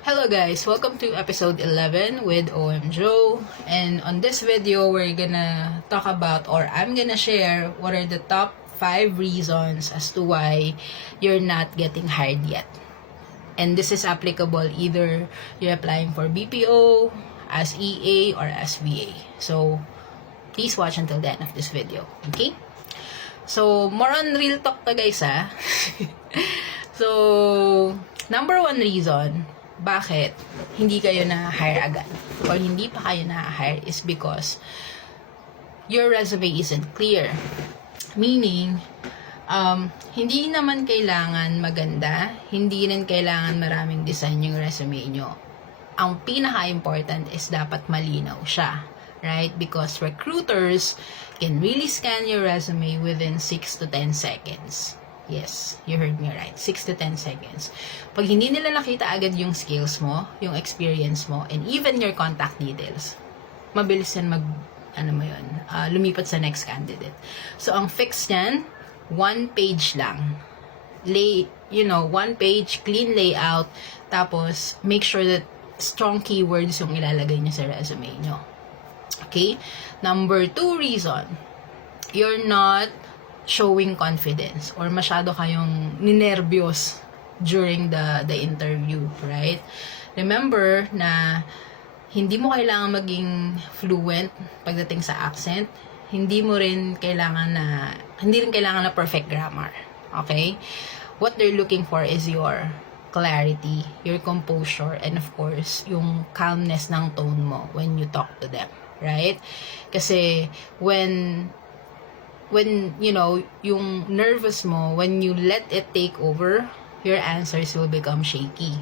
Hello guys, welcome to episode 11 with OM Joe, and on this video we're gonna talk about, or I'm gonna share, what are the top 5 reasons as to why you're not getting hired yet. And this is applicable either you're applying for BPO, as EA, or as VA. So please watch until the end of this video, okay? So more on real talk to guys ha. So number 1 reason bakit hindi kayo na-hire agad or hindi pa kayo na-hire is because your resume isn't clear. Meaning, hindi naman kailangan maganda, hindi rin kailangan maraming design yung resume nyo. Ang pinaka-important is dapat malinaw siya. Right? Because recruiters can really scan your resume within 6 to 10 seconds. Yes, you heard me right. 6 to 10 seconds. Pag hindi nila nakita agad yung skills mo, yung experience mo, and even your contact details, mabilis yan lumipat sa next candidate. So, ang fix niyan, 1 page lang. 1 page, clean layout, tapos make sure that strong keywords yung ilalagay niyo sa resume nyo. Okay? Number 2 reason, you're not showing confidence or masyado kayong ninervyos during the interview, right? Remember na hindi mo kailangan maging fluent pagdating sa accent. Hindi rin kailangan na perfect grammar. Okay? What they're looking for is your clarity, your composure, and of course, yung calmness ng tone mo when you talk to them, right? Kasi when yung nervous mo, when you let it take over, your answers will become shaky,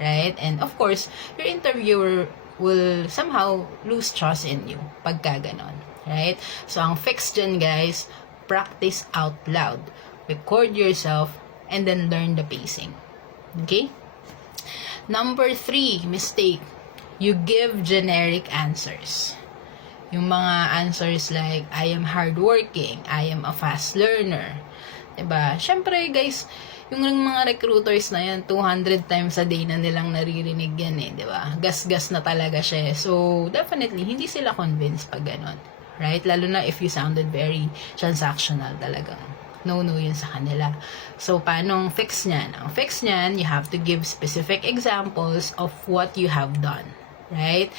right? And of course, your interviewer will somehow lose trust in you pagka ganon, right? So, ang fix dyan, guys, practice out loud. Record yourself and then learn the pacing. Okay? Number 3 mistake, you give generic answers. Yung mga answers like, I am hardworking, I am a fast learner. Diba? Siyempre, guys, yung mga recruiters na yan, 200 times a day na nilang naririnig yan diba? Gas-gas na talaga siya. So, definitely, hindi sila convinced pag ganon. Right? Lalo na if you sounded very transactional talagang. No yun sa kanila. So, paano fix niyan? Ang fix niyan, you have to give specific examples of what you have done. Right?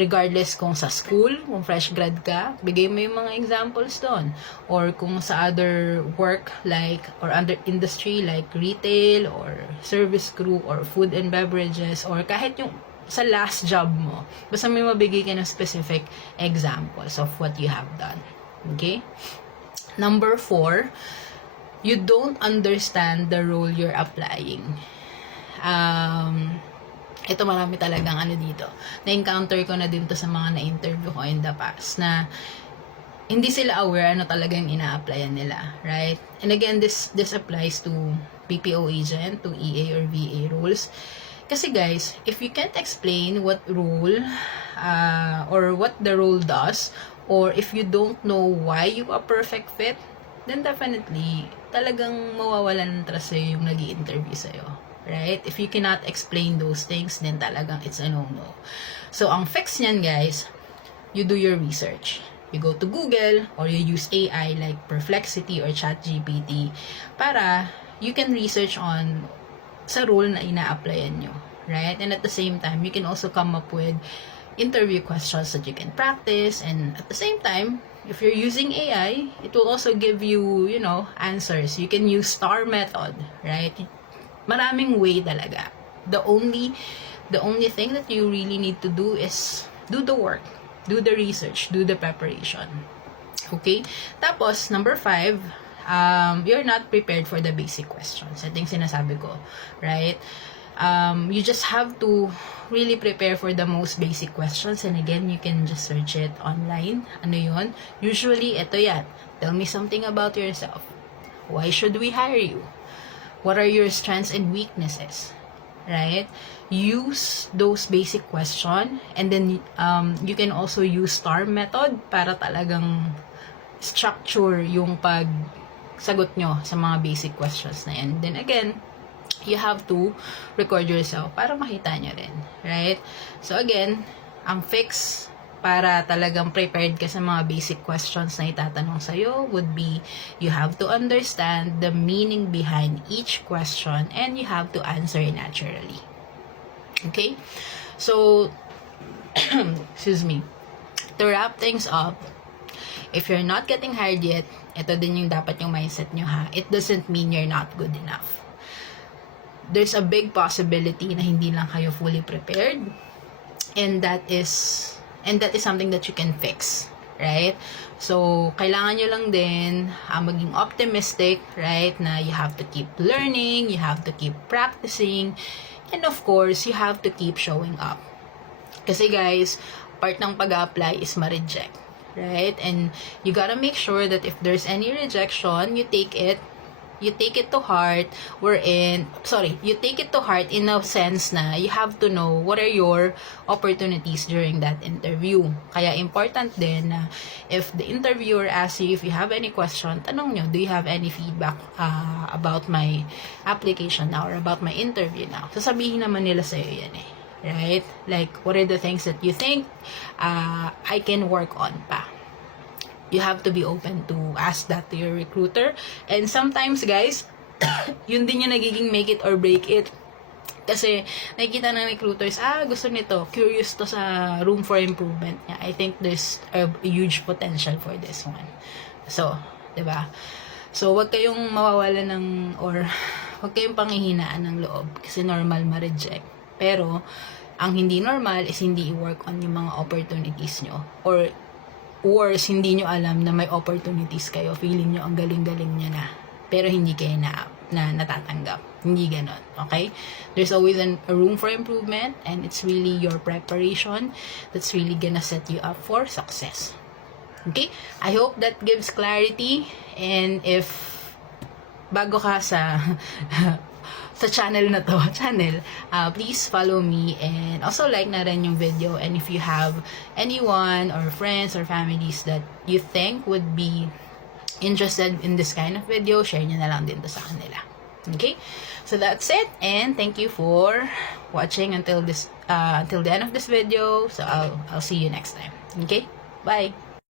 Regardless kung sa school, kung fresh grad ka, bigay mo yung mga examples doon. Or kung sa other work or other industry like retail or service crew or food and beverages or kahit yung sa last job mo. Basta may mabigay ka ng specific examples of what you have done. Okay? Number 4, you don't understand the role you're applying. Ito marami talagang dito. Na-encounter ko na din to sa mga na-interview ko in the past na hindi sila aware talaga yung ina-applyan nila, right? And again, this applies to BPO agent, to EA or VA roles. Kasi guys, if you can't explain what role or what the role does, or if you don't know why you are perfect fit, then definitely talagang mawawalan ng trust sa'yo yung nag-i-interview sa'yo. Right? If you cannot explain those things, then talagang it's a no-no. So, ang fix niyan, guys, you do your research. You go to Google or you use AI like Perplexity or ChatGPT para you can research on sa role na ina-applyan nyo. Right? And at the same time, you can also come up with interview questions that you can practice. And at the same time, if you're using AI, it will also give you, answers. You can use STAR method, right? Maraming way talaga. The only thing that you really need to do is do the work, do the research, do the preparation. Okay? Tapos, number 5, you're not prepared for the basic questions. Ito yung sinasabi ko, right? You just have to really prepare for the most basic questions, and again, you can just search it online. Ano yun? Usually, ito yan. Tell me something about yourself. Why should we hire you? What are your strengths and weaknesses? Right? Use those basic questions, and then you can also use STAR method para talagang structure yung pagsagot nyo sa mga basic questions na yan. Then again, you have to record yourself para makita nyo rin, right? So again, ang fix para talagang prepared ka sa mga basic questions na itatanong sa'yo would be, you have to understand the meaning behind each question and you have to answer naturally. Okay? So, excuse me. To wrap things up, if you're not getting hired yet, ito din yung dapat yung mindset nyo ha. It doesn't mean you're not good enough. There's a big possibility na hindi lang kayo fully prepared, and that is something that you can fix, right? So, kailangan nyo lang din maging optimistic, right? Na you have to keep learning, you have to keep practicing, and of course, you have to keep showing up. Kasi guys, part ng pag-apply is ma-reject, right? And you gotta make sure that if there's any rejection, you take it to heart, you take it to heart in a sense na you have to know what are your opportunities during that interview. Kaya important din na if the interviewer asks you if you have any question, tanong nyo, do you have any feedback about my application now or about my interview now? Sasabihin naman nila sa'yo yan right? Like, what are the things that you think I can work on pa? You have to be open to ask that to your recruiter. And sometimes, guys, yun din yung nagiging make it or break it. Kasi, nakikita ng recruiters, gusto nito, curious to sa room for improvement niya. I think there's a huge potential for this one. So, diba? So, wag kayong mawawala or wag kayong panghihinaan ng loob. Kasi normal ma-reject. Pero, ang hindi normal is hindi i-work on yung mga opportunities nyo. Or, worse, hindi nyo alam na may opportunities kayo. Feeling nyo ang galing-galing nyo na. Pero hindi kayo na natatanggap. Hindi ganon. Okay? There's always a room for improvement, and it's really your preparation that's really gonna set you up for success. Okay? I hope that gives clarity, and if bago ka sa channel na to, please follow me and also like na rin yung video. And if you have anyone or friends or families that you think would be interested in this kind of video, share nyo na lang din to sa kanila. Okay? So that's it, and thank you for watching until the end of this video. So I'll see you next time. Okay? Bye!